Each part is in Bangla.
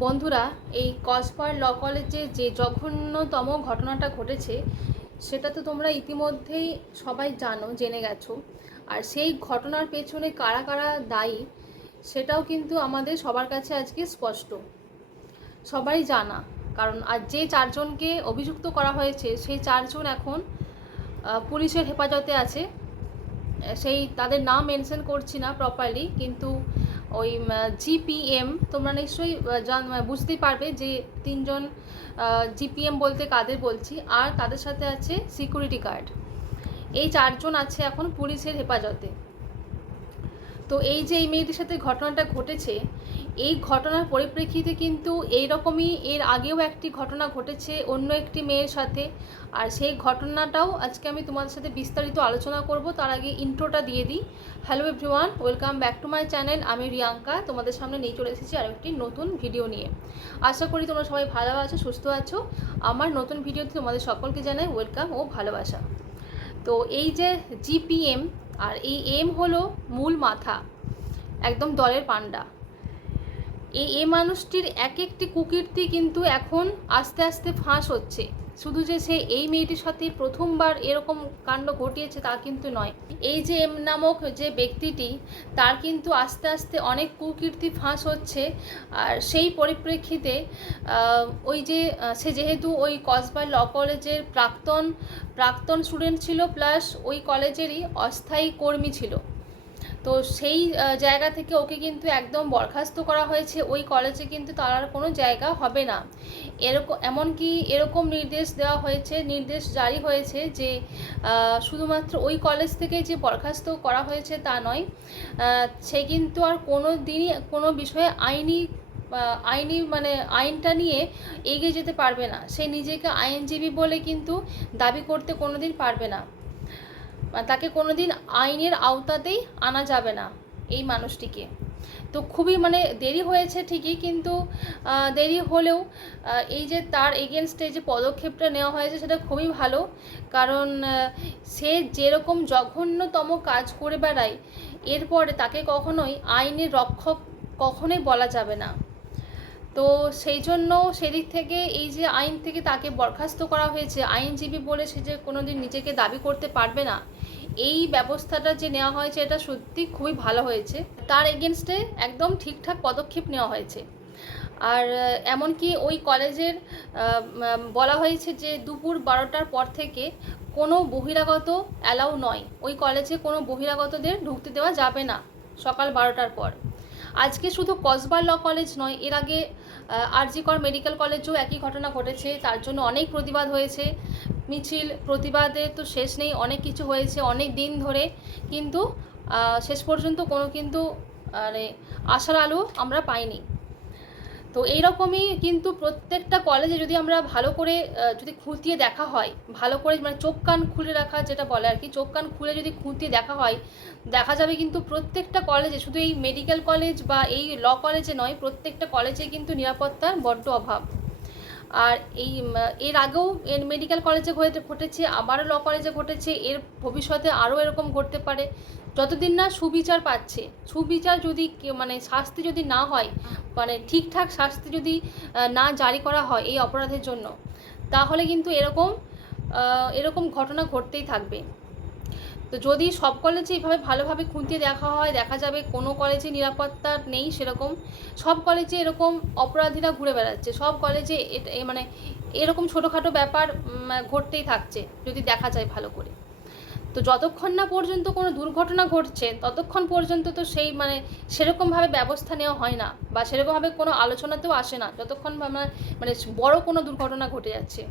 বন্ধুরা, এই কসবার ল কলেজে যে জঘন্যতম ঘটনাটা ঘটেছে, সেটা তো তোমরা ইতিমধ্যেই সবাই জানো, জেনে গেছো। আর সেই ঘটনার পেছনে কারা কারা দায়ী, সেটাও কিন্তু আমাদের সবার কাছে আজকে স্পষ্ট। সবাই জানা, কারণ আর যে চারজনকে অভিযুক্ত করা হয়েছে, সেই চারজন এখন পুলিশের হেফাজতে আছে। সেই তাদের নাম মেনশন করছি না প্রপারলি কিন্তু ওই জিপিএম তোমরা নিশ্চয়ই জান বুঝতেই পারবে যে তিনজন জিপিএম বলতে কাদের বলছি, আর তাদের সাথে আছে সিকিউরিটি গার্ড এই চারজন আছে এখন পুলিশের হেফাজতে। তো এই যে এই মেয়েটির সাথে ঘটনাটা ঘটেছে এই ঘটনার পরিপ্রেক্ষিতে কিন্তু এই রকমই এর আগেও একটি ঘটনা ঘটেছে অন্য একটি মেয়ের সাথে। আর সেই ঘটনাটাও আজকে আমি তোমাদের সাথে বিস্তারিত আলোচনা করব। তার আগে ইন্ট্রোটা দিয়ে দিই। Hello everyone welcome back to my channel আমি রিয়াঙ্কা, তোমাদের সামনে নিয়ে চলে এসেছি আর একটি নতুন ভিডিও নিয়ে। আশা করি তোমরা সবাই ভালো আছো, সুস্থ আছো। আমার নতুন ভিডিওতে তোমাদের সকলকে জানাই ওয়েলকাম ও ভালোবাসা। তো এই যে জিপিএম আর এই এম হলো মূল মাথা, একদম দলের পান্ডা। এই এ মানুষটির এক একটি কুকীর্তি কিন্তু এখন আস্তে আস্তে ফাঁস হচ্ছে। শুধু যে সে এই মেয়েটির সাথে প্রথমবার এরকম কাণ্ড ঘটিয়েছে তা কিন্তু নয়। এই যে এম নামক যে ব্যক্তিটি, তার কিন্তু আস্তে আস্তে অনেক কুকীর্তি ফাঁস হচ্ছে। আর সেই পরিপ্রেক্ষিতে ওই যে সে যেহেতু ওই কসবা ল কলেজের প্রাক্তন প্রাক্তন স্টুডেন্ট ছিল প্লাস ওই কলেজেরই অস্থায়ী কর্মী ছিল। তো সেই জায়গা থেকে ওকে কিন্তু একদম বরখাস্ত করা হয়েছে। ওই কলেজে কিন্তু তার আর কোনো জায়গা হবে না। এরকম এমনকি এরকম নির্দেশ দেওয়া হয়েছে, নির্দেশ জারি হয়েছে যে শুধুমাত্র ওই কলেজ থেকে যে বরখাস্ত করা হয়েছে তা নয় সে কিন্তু আর কোনো দিনই, কোনো বিষয়ে আইনি আইনি মানে আইনটা নিয়ে এগিয়ে যেতে পারবে না। সে নিজেকে আইনজীবী বলে কিন্তু দাবি করতে কোনো দিন পারবে না। বা কোনো দিন আইনের আওতাতেই আনা যাবে না এই মানুষটিকে। তো খুবই মানে দেরি হয়েছে ঠিকই কিন্তু দেরি হলেও এই যে তার এগেনস্টে যে পদক্ষেপটা নেওয়া হয়েছে সেটা খুবই ভালো। কারণ সে যেরকম জঘন্যতম কাজ করে বেড়ায়, এরপরে তাকে কখনোই আইনের রক্ষক কখনোই বলা যাবে না। তো সেই জন্য সেদিক থেকে এই যে আইন থেকে তাকে বরখাস্ত করা হয়েছে, আইনজীবী বলে সে যে কোনোদিন নিজেকে দাবি করতে পারবে না, এই ব্যবস্থাটা যে নেওয়া হয়েছে এটা সত্যি খুবই ভালো হয়েছে। তার এগেনস্টে একদম ঠিকঠাক পদক্ষেপ নেওয়া হয়েছে। আর এমনকি ওই কলেজের বলা হয়েছে যে দুপুর বারোটার পর থেকে কোনো বহিরাগত অ্যালাউ নয়। ওই কলেজে কোনো বহিরাগতদের ঢুকতে দেওয়া যাবে না সকাল বারোটার পর। আজকে শুধু কসবা ল কলেজ নয়, এর আগে আরজিকর মেডিকেল কলেজেও একই ঘটনা ঘটেছে, তার জন্য অনেক প্রতিবাদ হয়েছে। মিছিল, প্রতিবাদে তো শেষ নেই, অনেক কিছু হয়েছে অনেক দিন ধরে, কিন্তু শেষ পর্যন্ত কোনো কিন্তু মানে আশার আলো আমরা পাইনি। তো এইরকমই কিন্তু প্রত্যেকটা কলেজে যদি আমরা ভালো করে যদি খুঁতিয়ে দেখা হয়, ভালো করে মানে চোখ কান খুলে রাখা যেটা বলে আর কি, চোখ কান খুলে যদি খুঁতিয়ে দেখা হয়, দেখা যাবে কিন্তু প্রত্যেকটা কলেজে শুধু এই মেডিকেল কলেজ বা এই ল কলেজে নয়, প্রত্যেকটা কলেজে কিন্তু নিরাপত্তার বড্ড অভাব। আর এই এর আগেও এর মেডিকেল কলেজে ঘটে, ঘটেছে, আবারও ল কলেজে ঘটেছে, এর ভবিষ্যতে আরও এরকম ঘটতে পারে। যতদিন না সুবিচার পাচ্ছে, সুবিচার যদি মানে শাস্তি যদি না হয় মানে ঠিকঠাক শাস্তি যদি না জারি করা হয় এই অপরাধের জন্য, তাহলে কিন্তু এরকম এরকম ঘটনা ঘটতেই থাকবে। তো যদি সব কলেজে এইভাবে ভালোভাবে খুঁটিয়ে দেখা হয়, দেখা যাবে কোনো কলেজে নিরাপত্তা নেই সেরকম। সব কলেজে এরকম অপরাধীরা ঘুরে বেড়াচ্ছে। সব কলেজে মানে এরকম ছোটোখাটো ব্যাপার ঘটতেই থাকছে, যদি দেখা যায় ভালো করে। তো যতক্ষণ না পর্যন্ত কোনো দুর্ঘটনা ঘটছে, ততক্ষণ পর্যন্ত তো সেই মানে সেরকমভাবে ব্যবস্থা নেওয়া হয় না বা সেরকমভাবে কোনো আলোচনাতেও আসে না, যতক্ষণ মানে মানে বড় কোনো দুর্ঘটনা ঘটে যাচ্ছে।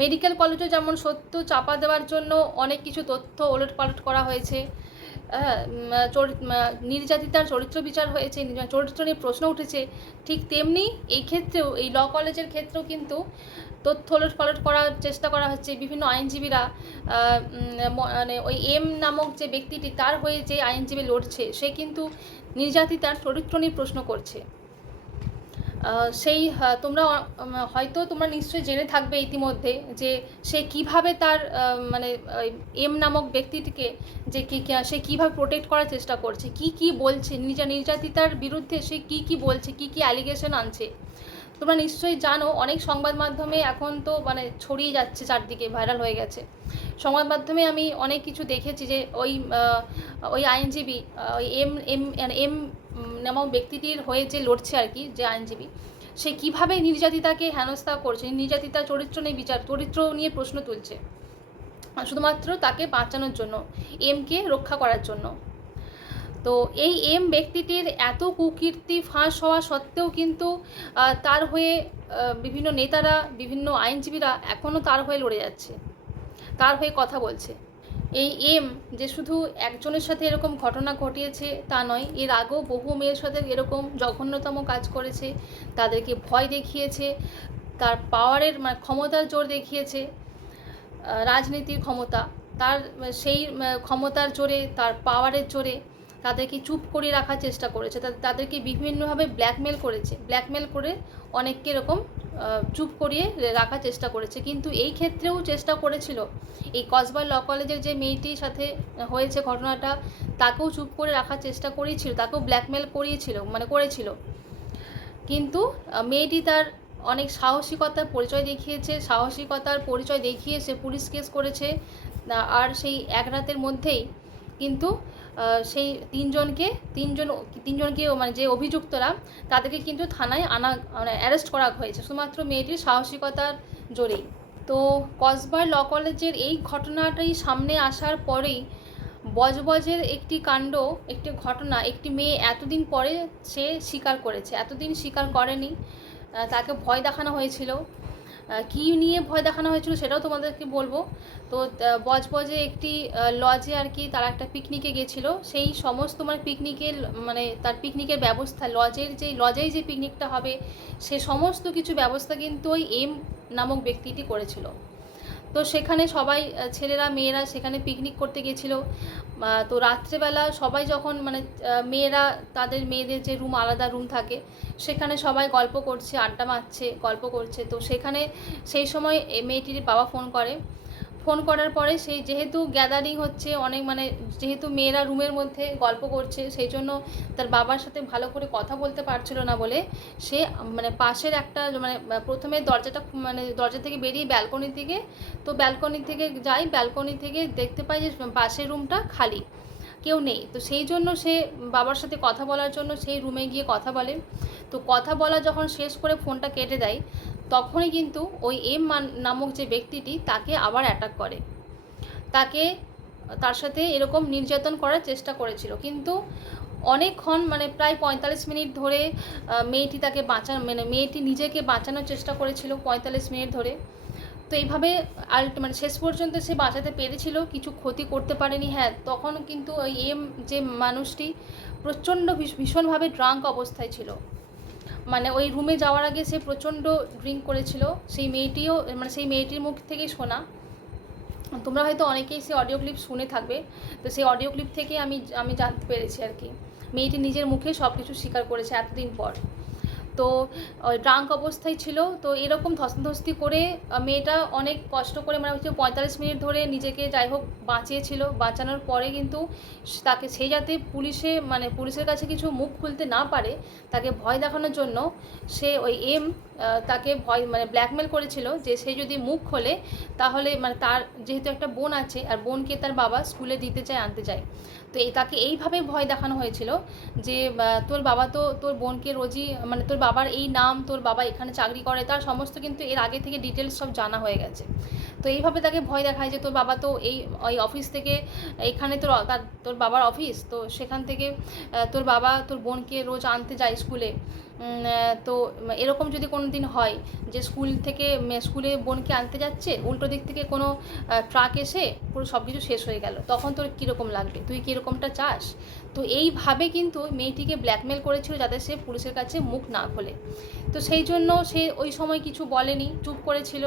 মেডিকেল কলেজে যেমন সত্য চাপা দেওয়ার জন্য অনেক কিছু তথ্য ওলট পালট করা হয়েছে। হ্যাঁ, নির্যাতিতার চরিত্র বিচার হয়েছে চরিত্র নিয়ে প্রশ্ন উঠেছে। ঠিক তেমনি এই ক্ষেত্রেও এই ল কলেজের ক্ষেত্রেও কিন্তু তথ্য ওলট পালট করার চেষ্টা করা হচ্ছে। বিভিন্ন আইনজীবীরা মানে ওই এম নামক যে ব্যক্তিটি তার হয়ে যে আইনজীবী লড়ছে সে কিন্তু নির্যাতিতার চরিত্র নিয়ে প্রশ্ন করছে। সেই তোমরা হয়তো তোমরা নিশ্চয়ই জেনে থাকবে ইতিমধ্যে যে সে কীভাবে তার মানে এম নামক ব্যক্তিটিকে যে কি সে কীভাবে প্রোটেক্ট করার চেষ্টা করছে, কি কি বলছে, নিজা, নির্যাতিতার বিরুদ্ধে সে কি কি বলছে, কি কি অ্যালিগেশন আনছে। তোমরা নিশ্চয়ই জানো, অনেক সংবাদ মাধ্যমে এখন তো মানে ছড়িয়ে যাচ্ছে চারদিকে ভাইরাল হয়ে গেছে। সংবাদ মাধ্যমে আমি অনেক কিছু দেখেছি যে ওই ওই আইনজীবী ওই এম এম এম নামক ব্যক্তিটির হয়ে যে লড়ছে আর কি, যে আইনজীবী, সে কীভাবে নির্যাতিতাকে হেনস্থা করছে, নির্যাতিতা চরিত্র নিয়ে বিচার, চরিত্র নিয়ে প্রশ্ন তুলছে। শুধুমাত্র তাকে বাঁচানোর জন্য, এমকে রক্ষা করার জন্য। তো এই এম ব্যক্তিটির এত কুকীর্তি ফাঁস হওয়া সত্ত্বেও কিন্তু তার হয়ে বিভিন্ন নেতারা, বিভিন্ন আইনজীবীরা এখনও তার হয়ে লড়ে যাচ্ছে, তার হয়ে কথা বলছে। এই এম যে শুধু একজনের সাথে এরকম ঘটনা ঘটিয়েছে তা নয়, এর আগেও বহু মেয়ের সাথে এরকম জঘন্যতম কাজ করেছে, তাদেরকে ভয় দেখিয়েছে, তার পাওয়ারের মানে ক্ষমতার জোর দেখিয়েছে রাজনীতির ক্ষমতা, তার সেই ক্ষমতার জোরে, তার পাওয়ারের জোরে তাদেরকে চুপ করে রাখার চেষ্টা করেছে। তাদেরকে বিভিন্নভাবে ব্ল্যাকমেল করেছে। ব্ল্যাকমেল করে অনেককে এরকম চুপ করিয়ে রাখার চেষ্টা করেছে। কিন্তু এই ক্ষেত্রেও চেষ্টা করেছিল। এই কসবা ল কলেজের যে মেয়েটির সাথে হয়েছে ঘটনাটা, তাকেও চুপ করে রাখার চেষ্টা করেছিল। তাকেও ব্ল্যাকমেল করিয়েছিল মানে করেছিল। কিন্তু মেয়েটি তার অনেক সাহসিকতার পরিচয় দেখিয়েছে। সাহসিকতার পরিচয় দেখিয়ে সে পুলিশ কেস করেছে আর সেই এক রাতের মধ্যেই। কিন্তু সেই তিনজনকে, তিনজন, তিনজনকে মানে যে অভিযুক্তরা, তাদেরকে কিন্তু থানায় আনা মানে অ্যারেস্ট করা হয়েছে। শুধুমাত্র মেয়েটির সাহসিকতার জোরেই। তো কসবার ল কলেজের এই ঘটনাটাই সামনে আসার পরেই বজবজের একটি কাণ্ড, একটি ঘটনা, একটি মেয়ে এতদিন পরে সে স্বীকার করেছে। এতদিন স্বীকার করেনি। তাকে ভয় দেখানো হয়েছিল। কী নিয়ে ভয় দেখানো হয়েছিল সেটাও তোমাদেরকে বলব। তো বজবজে একটি লজে আর কি তারা একটা পিকনিকে গেছিল সেই সমস্ত মানে পিকনিকের মানে তার পিকনিকের ব্যবস্থা লজের যে লজেই যে পিকনিকটা হবে, সে সমস্ত কিছু ব্যবস্থা কিন্তু ওই এম নামক ব্যক্তিটি করেছিল। তো সেখানে সবাই ছেলেরা, মেয়েরা সেখানে পিকনিক করতে গেছিল তো রাত্রেবেলা সবাই যখন মানে মেয়েরা, তাদের মেয়েদের যে রুম আলাদা রুম থাকে, সেখানে সবাই গল্প করছে, আড্ডা মারছে, গল্প করছে। তো সেখানে সেই সময় মেয়েটির বাবা ফোন করে। ফোন করার পরে সেই যেহেতু গ্যাদারিং হচ্ছে, অনেক মানে যেহেতু মেয়েরা রুমের মধ্যে গল্প করছে, সেই জন্য তার বাবার সাথে ভালো করে কথা বলতে পারছিল না বলে সে মানে পাশের একটা মানে প্রথমে দরজাটা মানে দরজা থেকে বেরিয়ে ব্যালকনি থেকে তো ব্যালকনি থেকে যাই ব্যালকনি থেকে দেখতে পাই যে পাশের রুমটা খালি। কেউ নেই। তো সেই জন্য সে বাবার সাথে কথা বলার জন্য সেই রুমে গিয়ে কথা বলে। তো কথা বলা যখন শেষ করে ফোনটা কেটে দেয়, তখনই কিন্তু ওই এম নামক যে ব্যক্তিটি তাকে আবার অ্যাটাক করে। তাকে তার সাথে এরকম নির্যাতন করার চেষ্টা করেছিল। কিন্তু অনেকক্ষণ মানে প্রায় পঁয়তাল্লিশ মিনিট ধরে মেয়েটি তাকে বাঁচানো মানে মেয়েটি নিজেকে বাঁচানোর চেষ্টা করেছিল পঁয়তাল্লিশ মিনিট ধরে। তো এইভাবে আল্ট মানে শেষ পর্যন্ত সে বাঁচাতে পেরেছিল, কিছু ক্ষতি করতে পারেনি হ্যাঁ তখন কিন্তু ওই এম, যে মানুষটি প্রচণ্ড ভীষ- ভীষণভাবে ড্রাঙ্ক অবস্থায় ছিল। মানে ওই রুমে যাওয়ার আগে সে প্রচণ্ড ড্রিঙ্ক করেছিল, সেই মেয়েটিও মানে সেই মেয়েটির মুখ থেকেই শোনা। তোমরা হয়তো অনেকেই সেই অডিও ক্লিপ শুনে থাকবে, তো সেই অডিও ক্লিপ থেকে আমি আমি জানতে পেরেছি আর কি। মেয়েটি নিজের মুখে সব কিছু স্বীকার করেছে এতদিন পর। তো ড্রাঙ্ক অবস্থায় ছিল। তো এরকম ধস্তাধস্তি করে মেয়েটা অনেক কষ্ট করে মানে হচ্ছে পঁয়তাল্লিশ মিনিট ধরে নিজেকে যাই হোক বাঁচিয়েছিল। বাঁচানোর পরে কিন্তু তাকে সে যাতে পুলিশে মানে পুলিশের কাছে কিছু মুখ খুলতে না পারে, তাকে ভয় দেখানোর জন্য সে ওই এম তাকে ভয় মানে ব্ল্যাকমেল করেছিল যে সে যদি মুখ খোলে, তাহলে মানে তার যেহেতু একটা বোন আছে, আর বোনকে তার বাবা স্কুলে দিতে চায়, আনতে চায়। তো এই, তাকে এইভাবে ভয় দেখানো হয়েছিল যে তোর বাবা তো তোর বোনকে রোজই মানে তোর বাবার এই নাম, তোর বাবা এখানে চাকরি করে, তার সমস্ত কিন্তু এর আগে থেকে ডিটেলস সব জানা হয়ে গেছে। তো এইভাবে তাকে ভয় দেখায় যে তোর বাবা তো এই ওই অফিস থেকে, এখানে তোর, তার, তোর বাবার অফিস তো সেখান থেকে তোর বাবা, তোর বোনকে রোজ আনতে যায় স্কুলে। তো এরকম যদি কোনো দিন হয় যে স্কুল থেকে স্কুলে বোনকে আনতে যাচ্ছে, উল্টো দিক থেকে কোনো ট্রাক এসে পুরো সব কিছু শেষ হয়ে গেল, তখন তোর কীরকম লাগবে? তুই কীরকমটা চাস? তো এইভাবে কিন্তু মেয়েটিকে ব্ল্যাকমেল করেছিল যাতে সে পুলিশের কাছে মুখ না খোলে। তো সেই জন্য সে ওই সময় কিছু বলেনি, চুপ করেছিল।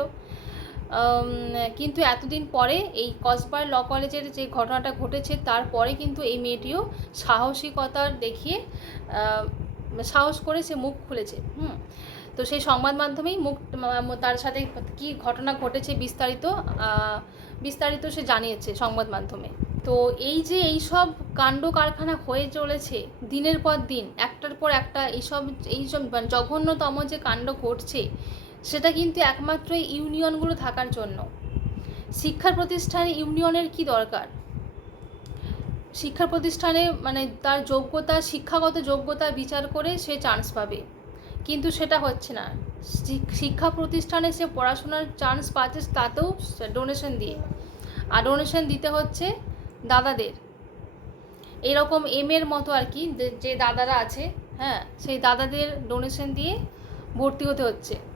কিন্তু এতদিন পরে এই কসবার ল কলেজের যে ঘটনাটা ঘটেছে, তারপরে কিন্তু এই মেয়েটিও সাহসিকতার দেখিয়ে সাহস করে সে মুখ খুলেছে, হুম। তো সেই সংবাদ মাধ্যমেই মুখ তার সাথে কি ঘটনা ঘটেছে বিস্তারিত বিস্তারিত সে জানিয়েছে সংবাদ মাধ্যমে। তো এই যে এই সব কাণ্ড কারখানা হয়ে চলেছে দিনের পর দিন, একটার পর একটা এইসব এইসব মানে জঘন্যতম যে কাণ্ড ঘটছে সেটা কিন্তু একমাত্র ইউনিয়নগুলো থাকার জন্য। শিক্ষা প্রতিষ্ঠানে ইউনিয়নের কি দরকার? শিক্ষা প্রতিষ্ঠানে মানে তার যোগ্যতা, শিক্ষাগত যোগ্যতা বিচার করে সে চান্স পাবে। কিন্তু সেটা হচ্ছে না। শিক্ষা প্রতিষ্ঠানে সে পড়াশোনার চান্স পাচ্ছে তাতেও ডোনেশন দিয়ে। আর ডোনেশন দিতে হচ্ছে দাদাদের। এরকম এম এর মতো আর কি যে- যে দাদারা আছে হ্যাঁ সেই দাদাদের ডোনেশন দিয়ে ভর্তি হতে হচ্ছে।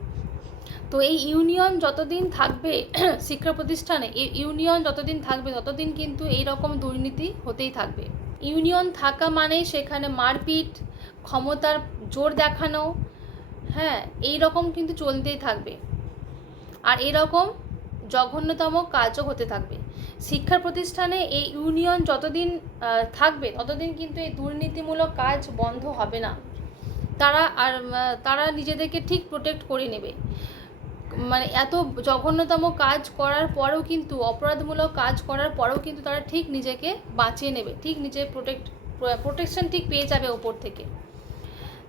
তো এই ইউনিয়ন যতদিন থাকবে, শিক্ষা প্রতিষ্ঠানে, এই ইউনিয়ন যতদিন থাকবে, ততদিন কিন্তু এই রকম দুর্নীতি হতেই থাকবে। ইউনিয়ন থাকা মানে সেখানে মারপিট, ক্ষমতার জোর দেখানো হ্যাঁ এই রকম কিন্তু চলতেই থাকবে। আর এরকম জঘন্যতম কাজও হতে থাকবে। শিক্ষা প্রতিষ্ঠানে এই ইউনিয়ন যতদিন থাকবে, ততদিন কিন্তু এই দুর্নীতিমূলক কাজ বন্ধ হবে না। তারা আর তারা নিজেদেরকে ঠিক প্রোটেক্ট করে নেবে। মানে এত জঘন্যতম কাজ করার পরেও কিন্তু, অপরাধমূলক কাজ করার পরেও কিন্তু তারা ঠিক নিজেকে বাঁচিয়ে নেবে, ঠিক নিজের প্রোটেক্ট প্রোটেকশন ঠিক পেয়ে যাবে ওপর থেকে।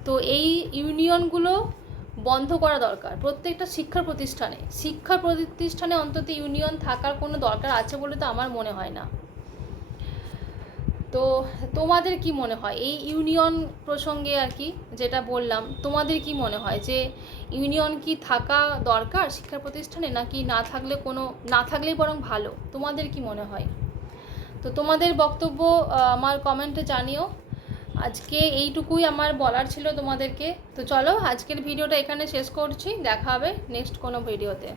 তো এই ইউনিয়নগুলো বন্ধ করা দরকার, প্রত্যেকটা শিক্ষা প্রতিষ্ঠানে। শিক্ষা প্রতিষ্ঠানে অন্তত ইউনিয়ন থাকার কোনো দরকার আছে বলে তো আমার মনে হয় না। তো তোমাদের কি মনে হয়? এই ইউনিয়ন প্রসঙ্গে আর কি যেটা বললাম, তোমাদের কি মনে হয় যে ইউনিয়ন কি থাকা দরকার শিক্ষা প্রতিষ্ঠানে নাকি না থাকলে কোনো, না থাকলেই বরং ভালো? তোমাদের কি মনে হয়? তো তোমাদের বক্তব্য আমার কমেন্টে জানিও। আজকে এইটুকুই আমার বলার ছিল তোমাদেরকে। তো চলো আজকের ভিডিওটা এখানে শেষ করছি, দেখা হবে নেক্সট কোনো ভিডিওতে।